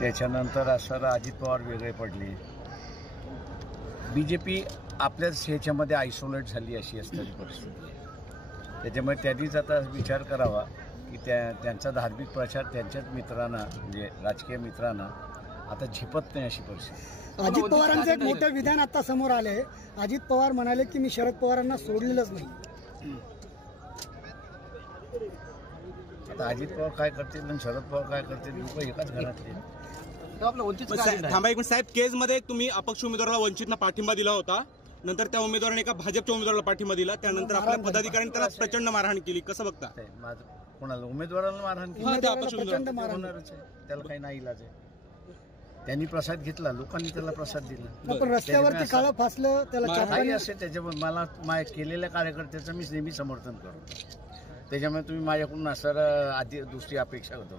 त्याच्यानंतर असं अजित पवार वेगळे पडले. बीजेपी आपल्याच ह्याच्यामध्ये आयसोलेट झाली अशी असणारी परिस्थिती. त्याच्यामुळे त्यांनीच आता विचार करावा की त्यांचा धार्मिक प्रचार त्यांच्याच मित्रांना म्हणजे राजकीय मित्रांना आता झेपत नाही अशी परिस्थिती. अजित पवारांचं एक मोठं विधान आता समोर आलंय. अजित पवार म्हणाले की मी शरद पवारांना सोडलेलंच नाही. आता अजित पवार काय करतील आणि शरद पवार काय करतील, लोक एकाच घरातले. थांबा एक साहेब, केजमध्ये तुम्ही अपक्ष उमेदवाराला वंचितला पाठिंबा दिला होता, नंतर त्या उमेदवाराने एका भाजपच्या उमेदवाराला पाठिंबा दिला, त्यानंतर आपल्या पदाधिकाऱ्यांनी त्याला प्रचंड मारहाण केली. कसं बघता? माझं कोणाला उमेदवाराला मारहाण केली? होणारच आहे, त्याला काही नाही इलाज आहे. त्यांनी प्रसाद घेतला, लोकांनी त्याला प्रसाद दिला. पण रस्त्यावरती काळं फासलं त्याला काही असेल त्याच्यामुळे मला माझ्या केलेल्या कार्यकर्त्याचं मी नेहमी समर्थन करतो. त्याच्यामुळे तुम्ही माझ्याकडून असं आधी दुसरी अपेक्षा करतो.